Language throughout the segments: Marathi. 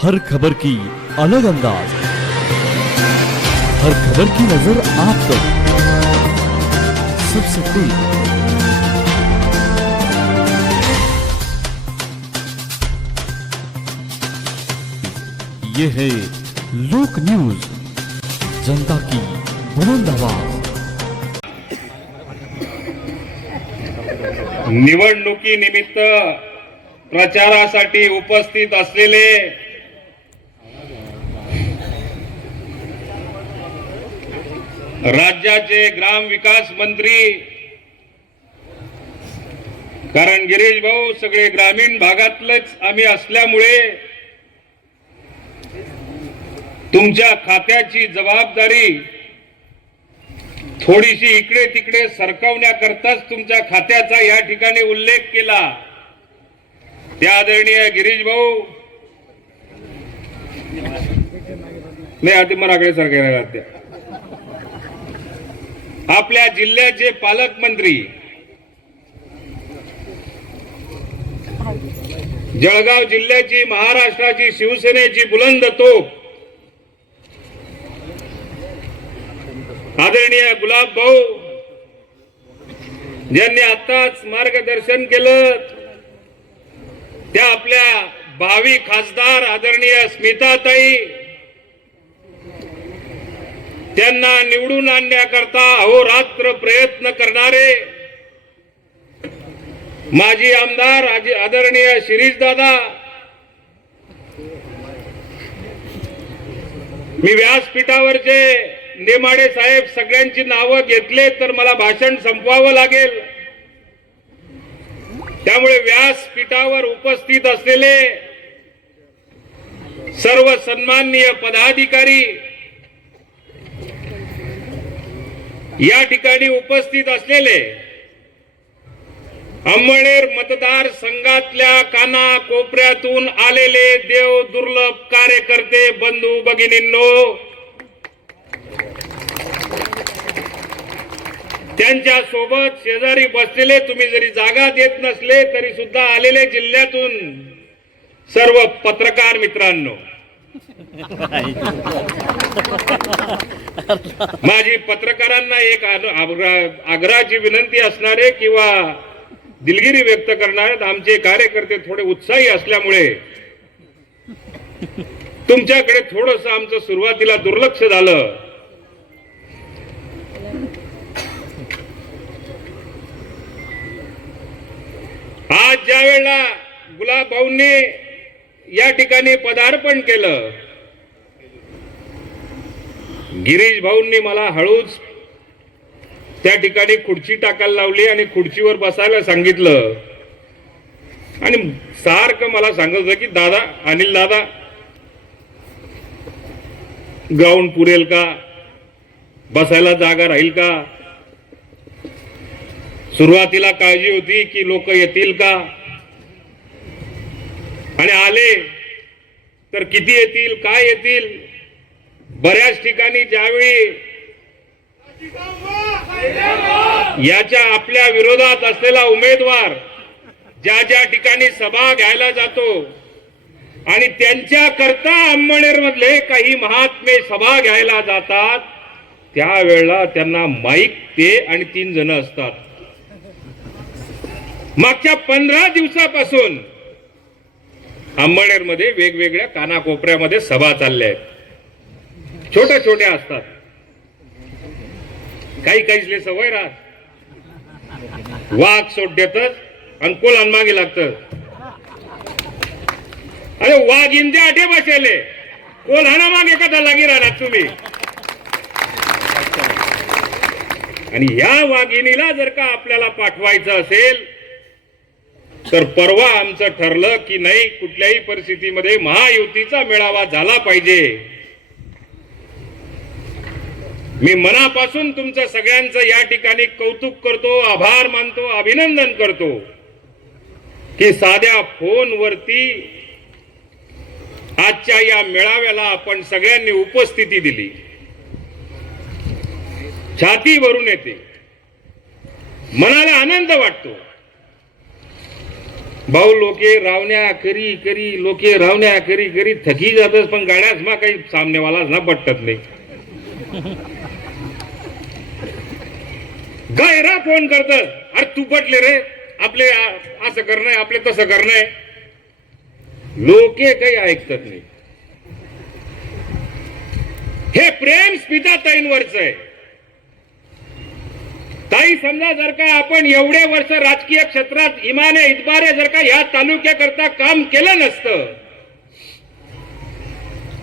हर खबर की अलग अंदाज। हर खबर की नजर आप तक सबसे तेज। ये है लोक न्यूज। जनता की बुलंद आवाज। निवडणुकीनिमित्त प्रचारासाठी उपस्थित असलेले राज्याचे ग्राम विकास मंत्री कारण गिरीश भाऊ सगळे ग्रामीण भागातलेच आम्ही असल्यामुळे तुमच्या खात्याची जबाबदारी थोडीशी इकडे तिकडे सरकवण्याकरताच तुमच्या खात्याचा या ठिकाणी उल्लेख केला. त्या आदरणीय गिरीश भाऊ नाही आधी मनाकडे सरकार त्या आपल्या जिल्ह्याचे पालकमंत्री जळगाव जिल्ह्याची महाराष्ट्राची शिवसेनेची बुलंद तोप आदरणीय गुलाब भाऊ ज्यांनी आताच मार्गदर्शन केलं त्या आपल्या भावी खासदार आदरणीय स्मिताताई त्यांना निवडून आणण्याकरता अहोरात्र प्रयत्न करणारे माजी आमदार आदरणीय शिरीषदादा मी व्यासपीठावरचे नेमाडे साहेब सगळ्यांची नावं घेतले तर मला भाषण संपवावं लागेल. त्यामुळे व्यासपीठावर उपस्थित असलेले सर्व सन्माननीय पदाधिकारी या ठिकाणी उपस्थित असलेले अंमळनेर मतदार संघातल्या काना कोपऱ्यातून आलेले देव दुर्लभ कार्यकर्ते बंधू भगिनींनो त्यांच्यासोबत शेजारी बसलेले तुम्ही जरी जागा देत नसले तरी सुद्धा आलेले जिल्ह्यातून सर्व पत्रकार मित्रांनो माझी पत्रकारांना एक आग्रहाची विनंती असणारे किंवा दिलगिरी व्यक्त करणारे आमचे कार्यकर्ते थोडे उत्साही असल्यामुळे तुमच्याकडे थोडस आमचं सुरुवातीला दुर्लक्ष झालं. आज ज्या वेळेला गुलाब भाऊंनी या ठिकाणी पदार्पण केलं. गिरीश भाऊंनी मला हळूच त्या ठिकाणी खुर्ची टाकायला लावली आणि खुर्चीवर बसायला सांगितलं. आणि सारखं मला सांगत होतं की दादा अनिल दादा ग्राउंड पुरेल का? बसायला जागा राहील का? सुरुवातीला काळजी होती की लोक येतील का? आणि आले तर किती येतील काय येतील? बऱ्याच ठिकाणी ज्यावेळी याच्या आपल्या विरोधात असलेला उमेदवार ज्या ज्या ठिकाणी सभा घ्यायला जातो आणि त्यांच्या करता अंमळनेर मधले काही महात्मे सभा घ्यायला जातात त्यावेळेला त्यांना माईक ते आणि तीन जण असतात. मागच्या पंधरा दिवसापासून अंबळनेरमध्ये वेगवेगळ्या कानाकोपऱ्यामध्ये सभा चालल्या आहेत. छोट्या छोट्या असतात. काही काहीचले सवय राहत. वाघ सोड देतच अंकुल मागे लागत. अरे वाघ इंद्या आठे बसेले. कोल हाना मागे कथा लागी राहणार तुम्ही. आणि या वाघिणीला जर का आपल्याला पाठवायचं असेल तर परवा आमचं ठरलं की नाही कुठल्याही परिस्थितीमध्ये महायुतीचा मेळावा झाला पाहिजे. मी मनापासून तुमचं सगळ्यांचं या ठिकाणी कौतुक करतो आभार मानतो अभिनंदन करतो की साध्या फोनवरती आजच्या या मेळाव्याला आपण सगळ्यांनी उपस्थिती दिली. छाती भरून येते. मनाला आनंद वाटतो. भाऊ लोके रावण्या करी करी लोके रावण्या करी करी थकी जातच पण गाड्याच मा काही सामनेवालाच ना पटत नाही. गैरा फोन करत अरे तू पटले रे. आपले असं करणं आपले तसं करणं लोके काही ऐकतात नाही. हे प्रेम स्पिता ताईंवरच आहे. ताई समजा जर का आपण एवढे वर्ष राजकीय क्षेत्रात इमाने इतबारे जर का ह्या तालुक्याकरता काम केलं नसतं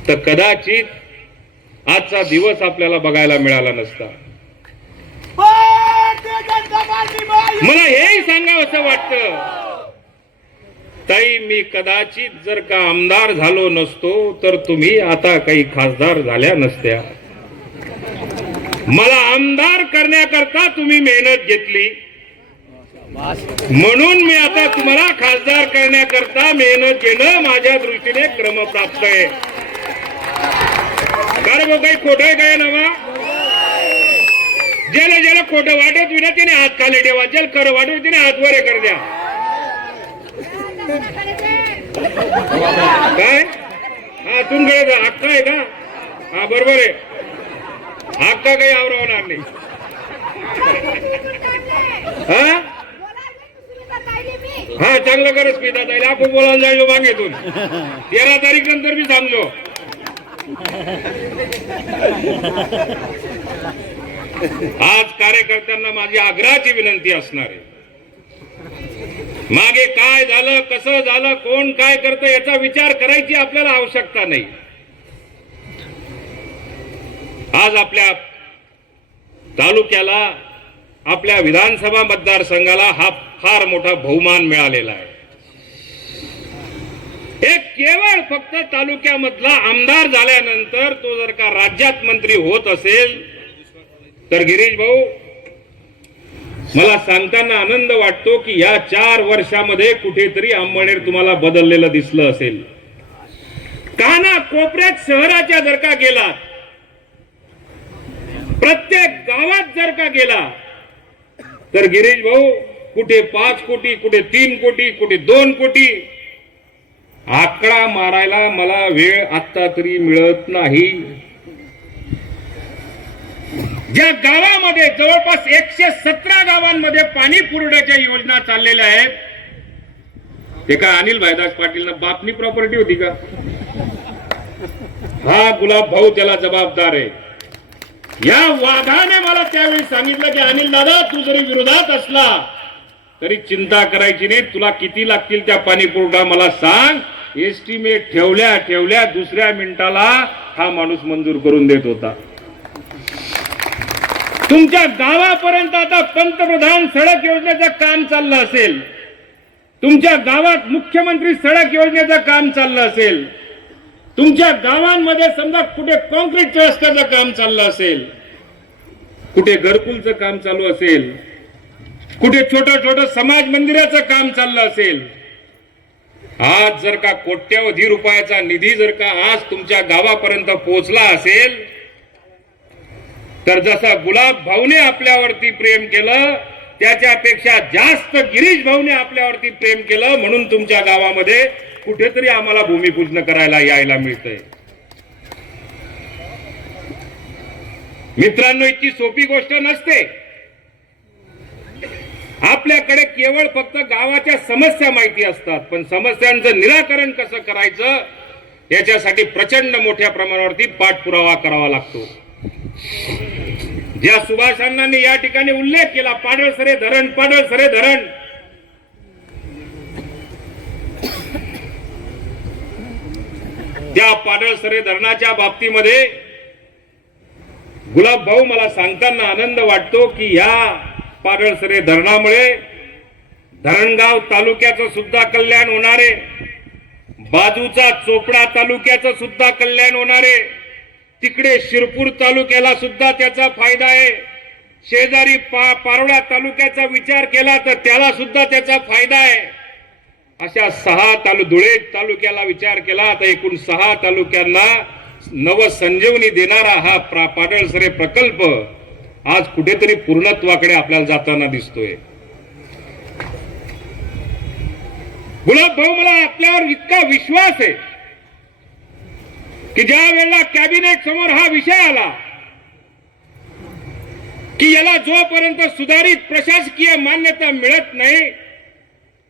तर कदाचित आजचा दिवस आपल्याला बघायला मिळाला नसता. मला हेही सांगावं असं वाटतं. ताई मी कदाचित जर का आमदार झालो नसतो तर तुम्ही आता काही खासदार झाल्या नसत्या. मला आमदार करण्याकरता तुम्ही मेहनत घेतली. म्हणून मी आता तुम्हाला खासदार करण्याकरता मेहनत घेणं माझ्या दृष्टीने क्रमप्राप्त आहे. कारण मग काही खोटं आहे काय नवा? ज्याला ज्याला खोटं वाटत विना त्याने हात खाली ठेवा. ज्याला खरं वाटत त्याने हात वरे कर द्या. काय? हा तुमकडे हक्क आहे का? हा बरोबर आहे. हक्क काही आवरवणार नाही. हा? हा चांगलं करत पिता जाईल आपण बोलायला जायचो मागेतून तेरा तारीख नंतर मी थांबलो. आज कार्यकर्त्यांना माझी आग्रहाची विनंती असणार आहे. मागे काय झालं कसं झालं कोण काय करतं याचा विचार करायची आपल्याला आवश्यकता नाही. आज आपल्या तालुक्याला आपल्या विधानसभा मतदारसंघाला हा फार मोठा बहुमान मिळालेला आहे. एक केवळ फक्त तालुक्यामधला आमदार झाल्यानंतर तो जर का राज्यात मंत्री होत असेल तर गिरीश भाऊ मला सांगताना आनंद वाटतो की या चार वर्षामध्ये कुठेतरी अंबळनेर तुम्हाला बदललेलं दिसलं असेल. काना कोपऱ्यात शहराच्या जर का गेला प्रत्येक गावात जर का गेला तर गिरीश भाऊ कुठे पाच कोटी कुठे तीन कोटी कुठे दोन कोटी आकडा मारायला मला वेळ आत्ता तरी मिळत नाही. ज्या गावामध्ये जवळपास एकशे सतरा गावांमध्ये पाणी पुरवठ्याच्या योजना चाललेल्या आहेत ते काय अनिल भाईदास पाटील बापनी प्रॉपर्टी होती का? हा गुलाब भाऊ त्याला जबाबदार आहे. या वाघाने मला त्यावेळी सांगितलं की अनिल दादा तू जरी विरोधात असला तरी चिंता करायची नाही. तुला किती लागतील त्या पाणी पुरवठा मला सांग. एस्टिमेट ठेवल्या ठेवल्या दुसऱ्या मिनिटाला हा माणूस मंजूर करून देत होता. तुमच्या गावापर्यंत आता पंतप्रधान सडक योजनेचं काम चाललं असेल. तुमच्या गावात मुख्यमंत्री सडक योजनेचं काम चाललं असेल. तुमच्या गावांमध्ये समजा कुठे कॉन्क्रीट रस्त्याचं काम चाललं असेल कुठे घरकुलचं काम चालू असेल कुठे छोटं छोटं समाज मंदिराचं काम चाललं असेल आज जर का कोट्यवधी रुपयाचा निधी जर का आज तुमच्या गावापर्यंत पोहोचला असेल तर जसा गुलाब भाऊने आपल्यावरती प्रेम केलं त्याच्यापेक्षा जास्त गिरीश भाऊने आपल्यावरती प्रेम केलं म्हणून तुमच्या गावामध्ये कुठेतरी आम्हाला भूमिपूजन करायला यायला मिळतंय. मित्रांनो इतकी सोपी गोष्ट नसते. आपल्याकडे केवळ फक्त गावाच्या समस्या माहिती असतात पण समस्यांचं निराकरण कसं करायचं याच्यासाठी प्रचंड मोठ्या प्रमाणावरती पाठपुरावा करावा लागतो. या सुभाष अण्णांनी या ठिकाणी उल्लेख केला पाडळसरे धरण पाडळसरे धरण. त्या पाडळसरे धरणाच्या बाबतीमध्ये गुलाब भाऊ मला सांगताना आनंद वाटतो की या पाडळसरे धरणामुळे धरणगाव तालुक्याचं सुद्धा कल्याण होणारे बाजूचा चोपडा तालुक्याचं सुद्धा कल्याण होणारे तिकडे शिरपूर तालुक्याला सुद्धा त्याचा फायदा आहे. शेजारी पा पारोळा तालुक्याचा विचार केला तर त्याला सुद्धा त्याचा फायदा आहे. अशा सहा तालु धुळे तालुक्याला विचार केला तर एकूण सहा तालुक्यांना नवसंजीवनी देणारा हा प्रा- पाडळसरे प्रकल्प आज कुठेतरी पूर्णत्वाकडे आपल्याला जाताना दिसतोय. गुलाब भाऊ मला आपल्यावर इतका विश्वास आहे. की ज्या वेळेला कॅबिनेट समोर हा विषय आला की याला जोपर्यंत सुधारित प्रशासकीय मान्यता मिळत नाही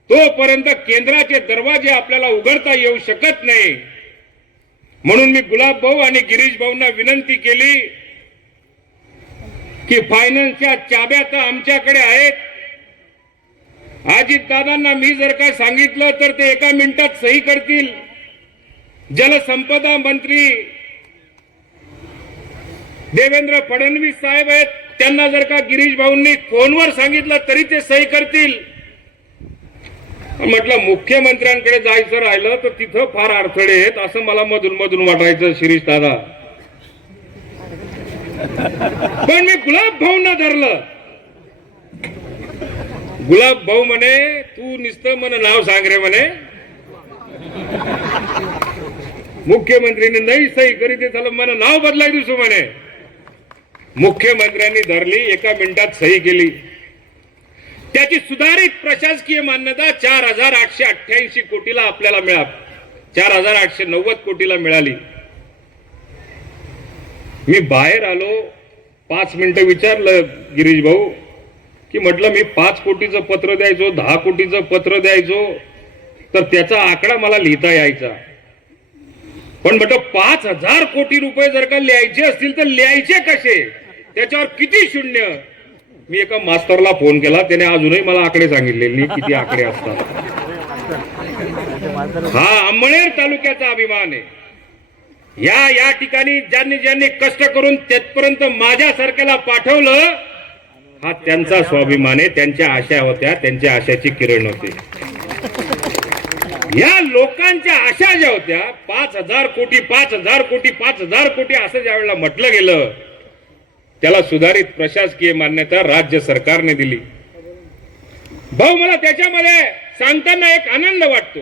तोपर्यंत केंद्राचे दरवाजे आपल्याला उघडता येऊ शकत नाही. म्हणून मी गुलाब भाऊ आणि गिरीश भाऊंना विनंती केली की फायनान्सच्या चाब्या तर आमच्याकडे आहेत. अजित दादांना मी जर काय सांगितलं तर ते एका मिनिटात सही करतील. जलसंपदा मंत्री देवेंद्र फडणवीस साहेब आहेत. त्यांना जर का गिरीश भाऊंनी फोनवर सांगितलं तरी ते सही करतील. म्हटलं मुख्यमंत्र्यांकडे जायचं राहिलं तर तिथं फार अडथळे आहेत असं मला मधून मधून वाटायचं शिरीष दादा. पण मी गुलाब भाऊंना धरलं. गुलाब भाऊ म्हणे तू नुसतं म्हण नाव सांग रे म्हणे. मुख्यमंत्र्यांनी नाही सही करीत ते झालं मला नाव बदलाय दिसू म्हणे. मुख्यमंत्र्यांनी धरली एका मिनिटात सही केली. त्याची सुधारित प्रशासकीय मान्यता चार हजार आठशे अठ्ठ्याऐंशी कोटीला आपल्याला मिळा चार हजार आठशे नव्वद कोटीला मिळाली. मी बाहेर आलो पाच मिनिटं विचारलं गिरीश भाऊ की म्हटलं मी पाच कोटीचं पत्र द्यायचो दहा कोटीचं पत्र द्यायचो तर त्याचा आकडा मला लिहिता यायचा. पण म्हटलं पाच हजार कोटी रुपये जर का लिहायचे असतील तर लिहायचे कसे? त्याच्यावर किती शून्य? मी एका मास्तरला फोन केला त्याने अजूनही मला आकडे सांगितले किती आकडे असतात. हा अंमळनेर तालुक्याचा अभिमान आहे. या या ठिकाणी ज्यांनी ज्यांनी कष्ट करून तेथपर्यंत माझ्यासारख्याला पाठवलं हा त्यांचा स्वाभिमान आहे त्यांच्या आशा होत्या त्यांच्या आशाची किरण होती. या लोकांच्या आशा ज्या होत्या पाच हजार कोटी पाच हजार कोटी पाच हजार कोटी असं ज्या वेळेला म्हटलं गेलं त्याला सुधारित प्रशासकीय मान्यता राज्य सरकारने दिली. भाऊ मला त्याच्यामध्ये सांगताना एक आनंद वाटतो.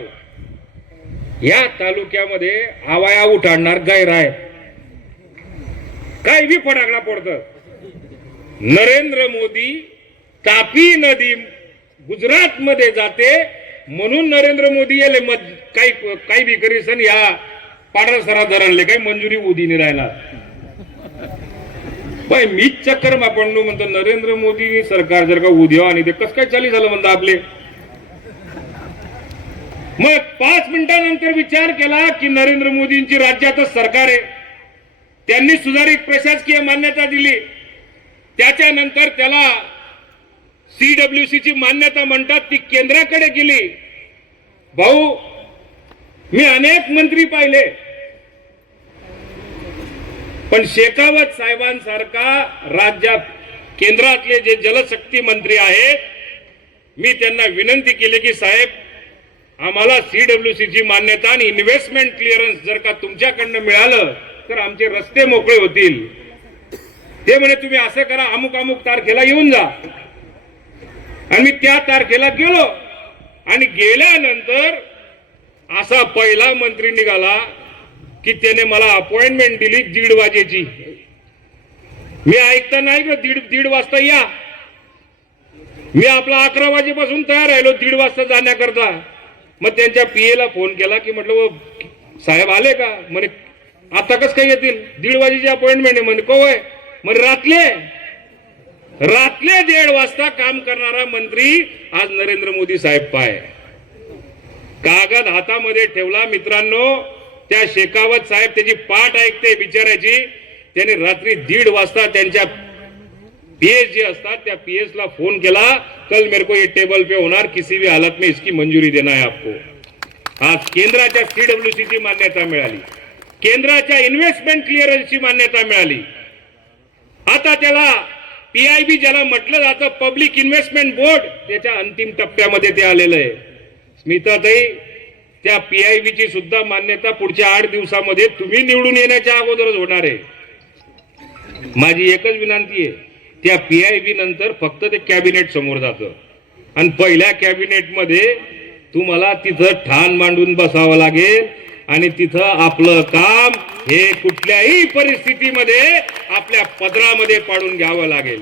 या तालुक्यामध्ये आवाया उठाडणार गैर आहे काय बी फटाकडा पडत नरेंद्र मोदी तापी नदी गुजरात मध्ये जाते म्हणून नरेंद्र मोदी याले मत काही काही बी करीसन या पाडरसरा धरणले काही मंजुरी उदी नाही राहिला. पण मीच चक्कर मापडलो म्हणतो नरेंद्र मोदी सरकार जर का उद्या हो आणि ते कसं काय चाली झालं म्हणतं आपले? मग पाच मिनिटानंतर विचार केला की नरेंद्र मोदींची राज्यातच सरकार आहे. त्यांनी सुधारित प्रशासकीय मान्यता दिली. त्याच्यानंतर त्याला सीडब्ल्यूसीची मान्यता म्हणतात ती केंद्राकडे गेली. भाऊ मी अनेक मंत्री पाहिले. पण शेखावत साहेबांसारखा राज्यात केंद्रातले जे जलशक्ती मंत्री आहेत मी त्यांना विनंती केली की साहेब आम्हाला सीडब्ल्यूसीची मान्यता आणि इन्व्हेस्टमेंट क्लिअरन्स जर का तुमच्याकडनं मिळालं तर आमचे रस्ते मोकळे होतील. ते म्हणे तुम्ही असं करा अमुक अमुक तारखेला येऊन जा. आणि मी त्या तारखेला गेलो. आणि गेल्यानंतर असा पहिला मंत्री निघाला की त्याने मला अपॉइंटमेंट दिली दीड वाजेची. मी ऐकता नाही का दीड दीड वाजता या. मी आपला अकरा वाजेपासून तयार राहिलो दीड वाजता जाण्याकरता. मग त्यांच्या पीएला फोन केला की म्हटलं साहेब आले का? म्हणे आता कस काय येतील? दीड वाजेची अपॉइंटमेंट आहे. म्हणे कोय म्हणे रातले रातले दीड वाजता काम करणारा मंत्री आज नरेंद्र मोदी साहेब पाय. कागद हातामध्ये ठेवला मित्रांनो त्या शेखावत साहेब त्याची पाठ ऐकते बिचारायची त्याने रात्री दीड वाजता त्यांच्या पीएस जे असतात त्या पीएस ला फोन केला कल मेरे को ये टेबल पे होणार किसी भी हालत में इसकी मंजुरी देना है आपको. आज केंद्राच्या सीडब्ल्यूसी ची मान्यता मिळाली. केंद्राच्या इन्व्हेस्टमेंट क्लिअरन्सची मान्यता मिळाली. आता त्याला पीआयबी ज्याला म्हटलं जातं पब्लिक इन्व्हेस्टमेंट बोर्ड त्याच्या अंतिम टप्प्यामध्ये ते आलेलं आहे. स्मिताताई त्या पीआयबीची सुद्धा मान्यता पुढच्या आठ दिवसामध्ये तुम्ही निवडून येण्याच्या अगोदरच होणार आहे. माझी एकच विनंती आहे त्या पीआयबी नंतर फक्त ते कॅबिनेट समोर जातं. आणि पहिल्या कॅबिनेटमध्ये तुम्हाला तिथं ठाण मांडून बसावं लागेल आणि तिथं आपलं काम हे कुठल्याही परिस्थितीमध्ये आपल्या पदरामध्ये पाडून घ्यावं लागेल.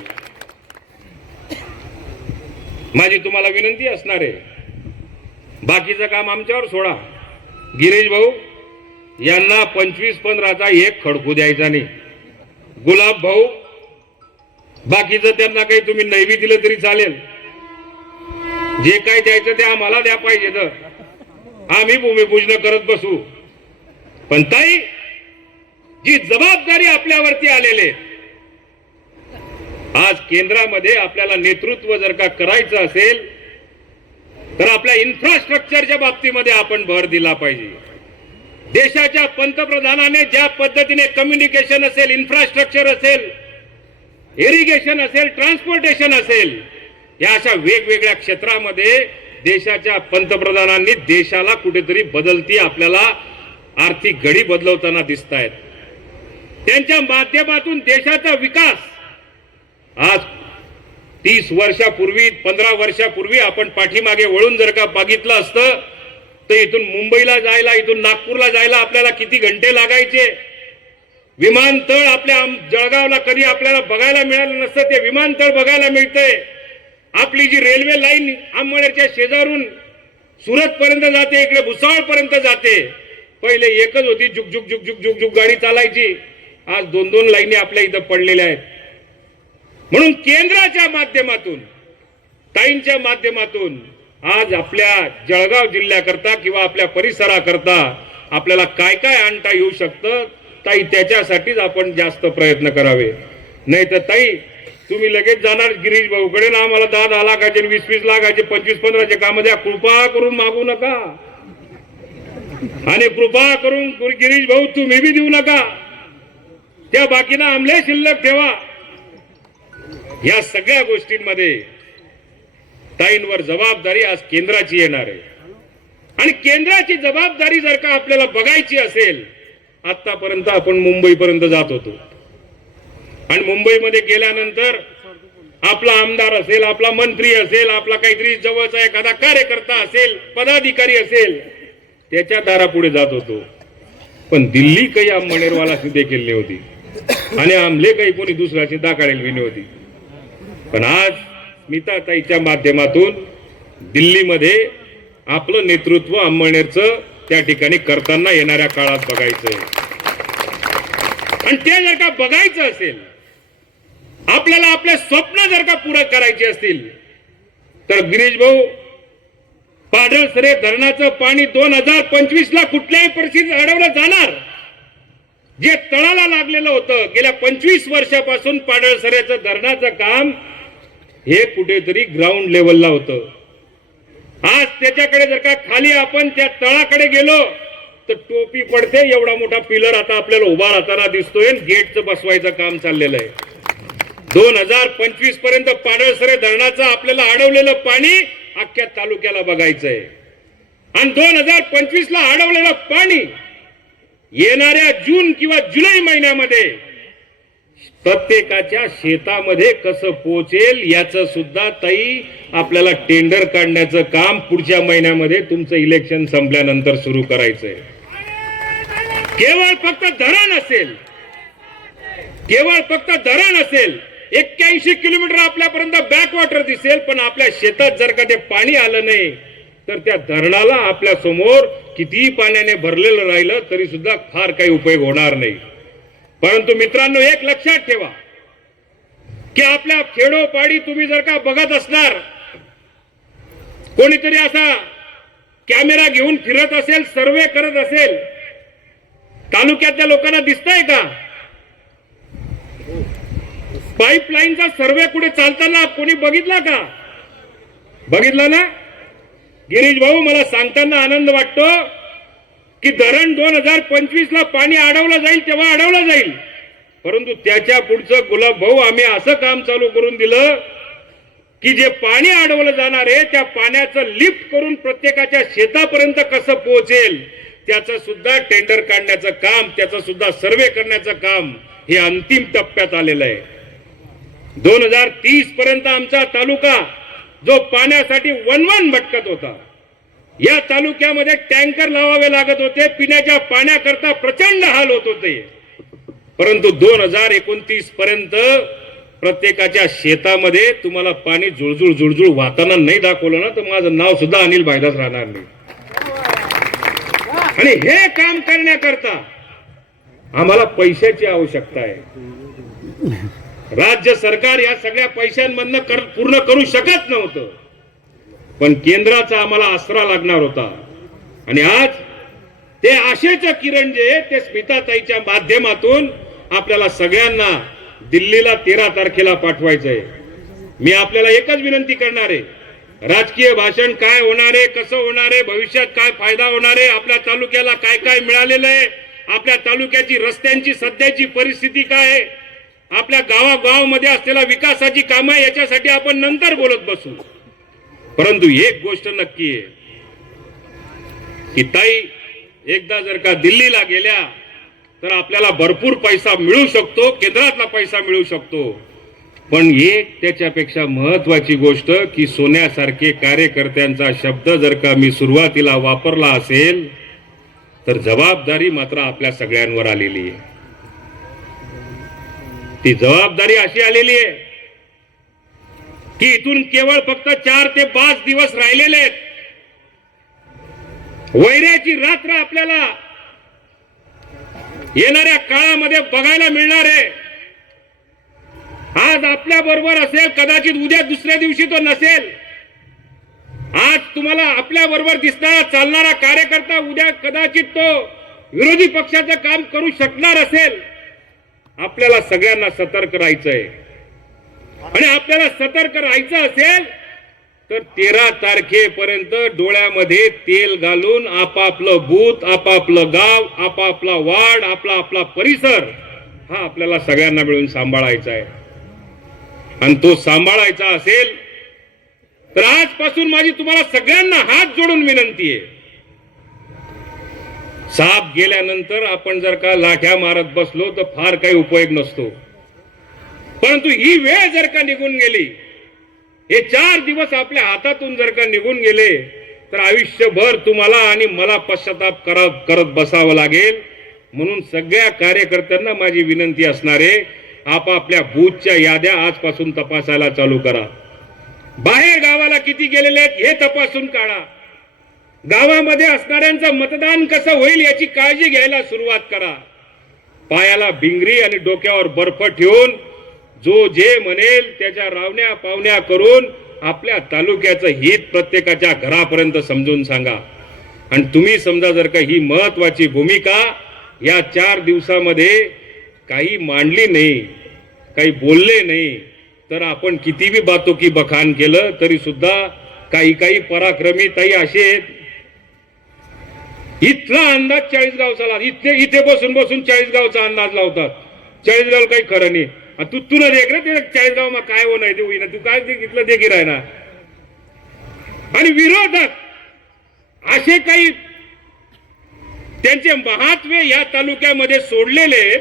माझी तुम्हाला विनंती असणार आहे. बाकीचं काम आमच्यावर सोडा. गिरीश भाऊ यांना पंचवीस पंधराचा एक खडकू द्यायचा नाही. गुलाब भाऊ बाकीचं त्यांना काही तुम्ही नैवी दिलं तरी चालेल. जे काय द्यायचं ते आम्हाला द्या पाहिजे तर. आम्ही भूमिपूजन करत बसू. पण ताई जी जबाबदारी आपल्यावरती आलेले आज केंद्रामध्ये आपल्याला नेतृत्व जर का करायचं असेल तर आपल्या इन्फ्रास्ट्रक्चरच्या बाबतीमध्ये आपण भर दिला पाहिजे. देशाच्या पंतप्रधानाने ज्या पद्धतीने कम्युनिकेशन असेल इन्फ्रास्ट्रक्चर असेल इरिगेशन असेल ट्रान्सपोर्टेशन असेल या अशा वेगवेगळ्या क्षेत्रामध्ये देशाच्या पंतप्रधानांनी देशाला कुठेतरी बदलती आपल्याला आर्थिक घडी बदलवताना दिसत आहेत त्यांच्या माध्यमातून देशाचा विकास. आज तीस वर्षापूर्वी पंधरा वर्षापूर्वी आपण पाठीमागे वळून जर का बघितलं असतं तर इथून मुंबईला जायला इथून नागपूरला जायला आपल्याला किती घंटे लागायचे? विमानतळ आपल्या आम- जळगावला कधी आपल्याला बघायला मिळालं नसतं ते विमानतळ बघायला मिळतंय. आपली जी रेल्वे लाईन आंबळनेरच्या शेजारून सुरत पर्यंत जाते इकडे भुसावळ पर्यंत जाते. पहिले एकच होती झुक झुक झुक झुक झुक झुक गाडी चालायची. आज दोन दोन लाईनी आपल्या इथं पडलेल्या आहेत. म्हणून केंद्राच्या माध्यमातून ताईंच्या माध्यमातून आज आपल्या जळगाव जिल्ह्याकरता किंवा आपल्या परिसराकरता आपल्याला काय काय आणता येऊ शकतं ताई त्याच्यासाठीच आपण जास्त प्रयत्न करावे. नाही तर ताई तुम्ही लगेच जाणार गिरीश भाऊकडे ना आम्हाला दहा दहा लाखाचे वीस वीस लाखाचे पंचवीस पंधराचे काम द्या. कृपा करून मागू नका. आणि कृपा करून गिरीश भाऊ तुम्ही बी देऊ नका. त्या बाकीना आमले शिल्लक ठेवा. या सगळ्या गोष्टींमध्ये ताईंवर जबाबदारी आज केंद्राची येणार आहे. आणि केंद्राची जबाबदारी जर का आपल्याला बघायची असेल आतापर्यंत आपण मुंबईपर्यंत जात होतो. आणि मुंबईमध्ये गेल्यानंतर आपला आमदार असेल आपला मंत्री असेल आपला काहीतरी जवळचा एखादा कार्यकर्ता असेल पदाधिकारी असेल त्याच्या दारापुढे जात होतो. पण दिल्ली काही मनेरवाला सिद्धे केलेली होती आणि आमले काही कोणी दुसऱ्याची दाकाळेल विनी होती पण आज स्मिताताईच्या माध्यमातून दिल्लीमध्ये आपलं नेतृत्व अंमळनेरचं त्या ठिकाणी करताना येणाऱ्या काळात बघायचंय. आणि ते जर का बघायचं असेल आपल्याला आपले स्वप्न जर का पूर्ण करायचे असतील तर गिरीश भाऊ पाडळसरे धरणाचं पाणी दोन हजार पंचवीस ला कुठल्याही परिस्थितीत अडवलं जाणार. जे तळाला लागलेलं होतं गेल्या पंचवीस वर्षापासून पाडळसऱ्याचं धरणाचं काम हे कुठेतरी ग्राउंड लेवलला होतं. आज त्याच्याकडे जर का खाली आपण त्या तळाकडे गेलो तर टोपी पडते एवढा मोठा पिलर आता आपल्याला उभा राहताना दिसतोय आणि गेटचं बसवायचं काम चाललेलं आहे. दोन हजार पंचवीसपर्यंत पाडळसरे धरणाचं आपल्याला अडवलेलं पाणी अख्ख्या तालुक्याला बघायचंय. आणि दोन हजार पंचवीस ला अडवलेलं पाणी येणाऱ्या जून किंवा जुलै महिन्यामध्ये प्रत्येकाच्या शेतामध्ये कसं पोचेल याचं सुद्धा ताई आपल्याला टेंडर काढण्याचं काम पुढच्या महिन्यामध्ये तुमचं इलेक्शन संपल्यानंतर सुरू करायचंय. केवळ फक्त धरण असेल. केवळ फक्त धरण असेल. एक्क्याऐंशी किलोमीटर आपल्यापर्यंत बॅकवॉटर दिसेल पण आपल्या शेतात जर का ते पाणी आलं नाही तर त्या धरणाला आपल्यासमोर कितीही पाण्याने भरलेलं राहिलं तरी सुद्धा फार काही उपयोग होणार नाही. परंतु मित्रांनो एक लक्षात ठेवा की आपल्या खेडोपाडी तुम्ही जर का बघत असणार कोणीतरी असा कॅमेरा घेऊन फिरत असेल सर्वे करत असेल तालुक्यातल्या लोकांना दिसतंय का? पाईपलाईनचा सर्वे कुठे चालताना कोणी बघितला का? बघितला ना? गिरीश भाऊ मला सांगताना आनंद वाटतो की धरण दोन हजार पंचवीस ला पाणी अडवलं जाईल तेव्हा अडवलं जाईल. परंतु त्याच्या पुढचं गुलाब भाऊ आम्ही असं काम चालू करून दिलं की जे पाणी अडवलं जाणार आहे त्या पाण्याचं लिफ्ट करून प्रत्येकाच्या शेतापर्यंत कसं पोहोचेल त्याचं सुद्धा टेंडर काढण्याचं काम त्याचं सुद्धा सर्वे करण्याचं काम हे अंतिम टप्प्यात आलेलं आहे. दोन हजार तीस पर्यंत आमचा तालुका जो पाण्यासाठी वनवन भटकत होता. या तालुक्यामध्ये टँकर लावावे लागत होते पिण्याच्या पाण्याकरता प्रचंड हाल होत होते. परंतु दोन हजार एकोणतीस पर्यंत प्रत्येकाच्या शेतामध्ये तुम्हाला पाणी जुळजुळ जुळजुळ वाहताना नाही दाखवलं ना तर माझं नाव सुद्धा अनिल भाईदास राहणार नाही. आणि हे काम करण्याकरता आम्हाला पैशाची आवश्यकता आहे. राज्य सरकार या सगळ्या पैशांमधनं कर, पूर्ण करू शकत नव्हतं. पण केंद्राचा आम्हाला आसरा लागणार होता. आणि आज ते आशेचं किरण जे ते स्मिताताईच्या माध्यमातून आपल्याला सगळ्यांना दिल्लीला तेरा तारखेला पाठवायचंय. मी आपल्याला एकच विनंती करणार आहे. राजकीय भाषण काय होणार आहे कसं होणार आहे भविष्यात काय फायदा होणार आहे आपल्या तालुक्याला काय काय मिळालेलं आहे आपल्या तालुक्याची रस्त्यांची सध्याची परिस्थिती काय आहे आपल्या गावागावामध्ये असलेल्या विकासाची कामं आहे, याच्यासाठी आपण नंतर बोलत बसू. परंतु एक गोष्ट नक्की आहे की ताई एकदा जर का दिल्लीला गेल्या तर आपल्याला भरपूर पैसा मिळू शकतो केंद्रातला पैसा मिळू शकतो. पण एक त्याच्यापेक्षा महत्वाची गोष्ट की सोन्यासारखे कार्यकर्त्यांचा शब्द जर का मी सुरुवातीला वापरला असेल तर जबाबदारी मात्र आपल्या सगळ्यांवर आलेली आहे. ती जबाबदारी अशी आलेली आहे की इथून केवळ फक्त चार ते पाच दिवस राहिलेले आहेत. वैऱ्याची रात्र आपल्याला येणाऱ्या काळामध्ये बघायला मिळणार आहे. आज आपल्या बरोबर असेल कदाचित उद्या दुसऱ्या दिवशी तो नसेल. आज तुम्हाला आपल्या बरोबर दिसणारा चालणारा कार्यकर्ता उद्या कदाचित तो विरोधी पक्षाचं काम करू शकणार असेल. आपल्याला सगळ्यांना सतर्क राहायचं आहे आणि आपल्याला सतर्क राहायचं असेल तर तेरा तारखेपर्यंत डोळ्यामध्ये तेल घालून आपापलं भूत आपापलं गाव आपापला वार्ड आपला आपला परिसर हा आपल्याला सगळ्यांना मिळून सांभाळायचा आहे. आणि तो सांभाळायचा असेल तर आजपासून माझी तुम्हाला सगळ्यांना हात जोडून विनंती आहे. साप गेल्यानंतर आपण जर का लाठ्या मारत बसलो तर फार काही उपयोग नसतो. परंतु ही वेळ जर का निघून गेली हे चार दिवस आपल्या हातातून जर का निघून गेले तर आयुष्यभर तुम्हाला आणि मला पश्चाताप करत करत बसावं लागेल. म्हणून सगळ्या कार्यकर्त्यांना माझी विनंती असणार आहे आपापल्या बूथच्या याद्या आजपासून तपासायला चालू करा. बाहेर गावाला किती गेलेले आहेत हे तपासून काढा. गावामध्ये असणाऱ्यांचं मतदान कसं होईल याची काळजी घ्यायला सुरुवात करा. पायाला भिंगरी आणि डोक्यावर बर्फ ठेवून जो जे म्हणेल त्याच्या रावण्या पावण्या करून आपल्या तालुक्याचं हित प्रत्येकाच्या घरापर्यंत समजून सांगा. आणि तुम्ही समजा जर का ही महत्वाची भूमिका या चार दिवसामध्ये काही मांडली नाही काही बोलले नाही तर आपण किती बी बातो की बखान केलं तरी सुद्धा काही काही पराक्रमी ताई असे आहेत इथला अंदाज चाळीसगावचा लाव. इथे इथे बसून बसून चाळीसगावचा अंदाज लावतात. चाळीसगाव काही खरं नाही. आणि तू तुला देख रे ते चाळीसगाव मग काय हो नाही ते होईना. तू काय इथलं देखील राहणार आणि विरोधक असे काही त्यांचे महात्मे या तालुक्यामध्ये सोडलेले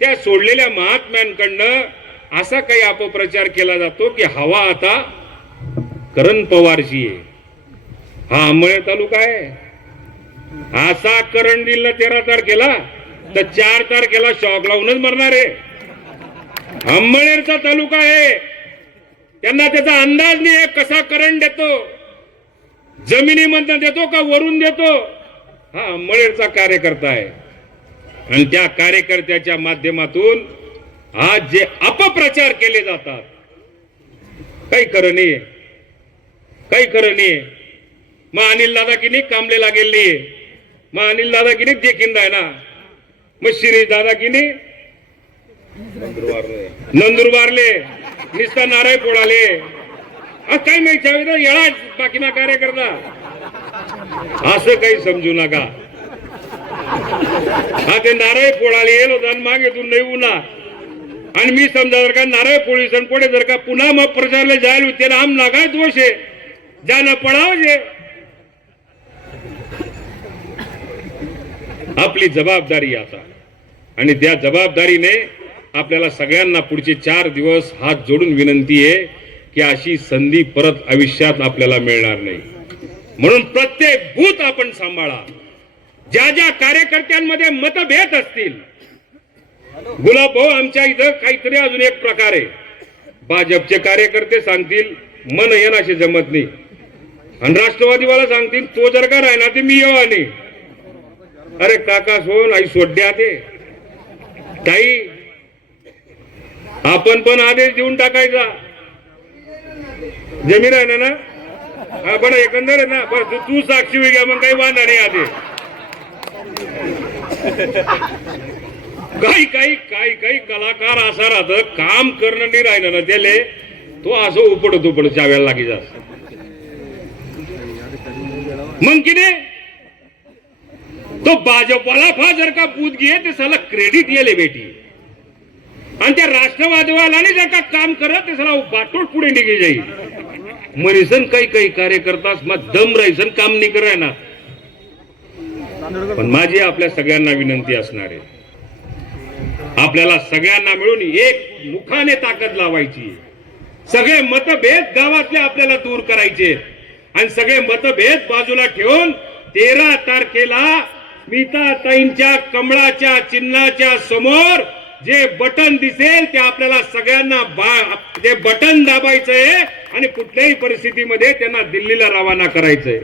त्या सोडलेल्या महात्म्यांकडनं असा काही अपप्रचार केला जातो की हवा आता करण पवारची आहे. हा अंबळे तालुका आहे. असा करण दिल ना तेरा तारखेला? तर चार तारखेला शॉक लावूनच मरणार आहे. अंबळनेरचा तालुका आहे. त्यांना त्याचा अंदाज नाही आहे कसा करंट देतो. जमिनीमधनं देतो का वरून देतो? हा अंबळनेरचा कार्यकर्ता आहे. आणि त्या कार्यकर्त्याच्या माध्यमातून आज जे अपप्रचार केले जातात काही खरं नाही काही खरं नाही मग अनिल दादा की नाही कामले लागेल नाही मग अनिल दादा की नाही देखील आहे ना? मग शिरीष दादा की नाही नंदुरबारले. निस्ता नारळ पोळाले. आज काही नाही चावी येळा बाकीना कार्यकर्ता. असं काही समजू नका. हा ते नारळ फोडाले येलो आणि मागे तू नाही उन्हा. आणि मी समजा जर का नारळ पोळी सण पुढे जर का पुन्हा मग प्रचारला जायला त्याला आम लागाय दोष आहे. ज्यानं पडावं जे. आपली जबाबदारी आता. आणि त्या जबाबदारीने आपल्याला सगळ्यांना पुढचे चार दिवस हात जोडून विनंती आहे की अशी संधी परत आयुष्यात आपल्याला मिळणार नाही. म्हणून प्रत्येक भूत आपण सांभाळा. ज्या ज्या कार्यकर्त्यांमध्ये मतभेद असतील. गुलाब भाऊ आमच्या इथं काहीतरी अजून एक प्रकार आहे. भाजपचे कार्यकर्ते सांगतील मन येणाशी जमत नाही. आणि राष्ट्रवादीवाला सांगतील तो जर का राहिला ते मी येऊ आणि. अरे काका सोन आई सोड्या ते. ताई आपण पण आदेश देऊन टाकायचा. जमीन आहे ना ना? पण एकंदर आहे ना बरं तू- तू साक्षी होई मग काही वाहणार नाही आदेश काही काही काही काही कलाकार असा राहत काम करणं नाही राहिलं ना त्याले तो असं उपडत उपडत ज्यावेळेला लागी जात मग की तो भाजपला फा जर का बूथ घे ते क्रेडिट येले बेटी. आणि त्या राष्ट्रवादीवाल्याने जर का काम करत ते साला पुढे निघे जाईल. म्हणीसन काही काही कार्यकर्तास मग दम राहीसन काम नाही कराय ना. पण माझी आपल्या सगळ्यांना विनंती असणार आहे. आपल्याला सगळ्यांना मिळून एक मुखाने ताकद लावायची सगळे मतभेद गावातले आपल्याला दूर करायचे आणि सगळे मतभेद बाजूला ठेवून तेरा तारखेला स्मिताताईंच्या कमळाच्या चिन्हाच्या समोर जे बटन दिसेल ते आपल्याला सगळ्यांना बा- बटन दाबायचंय आणि कुठल्याही परिस्थितीमध्ये त्यांना दिल्लीला रवाना करायचंय.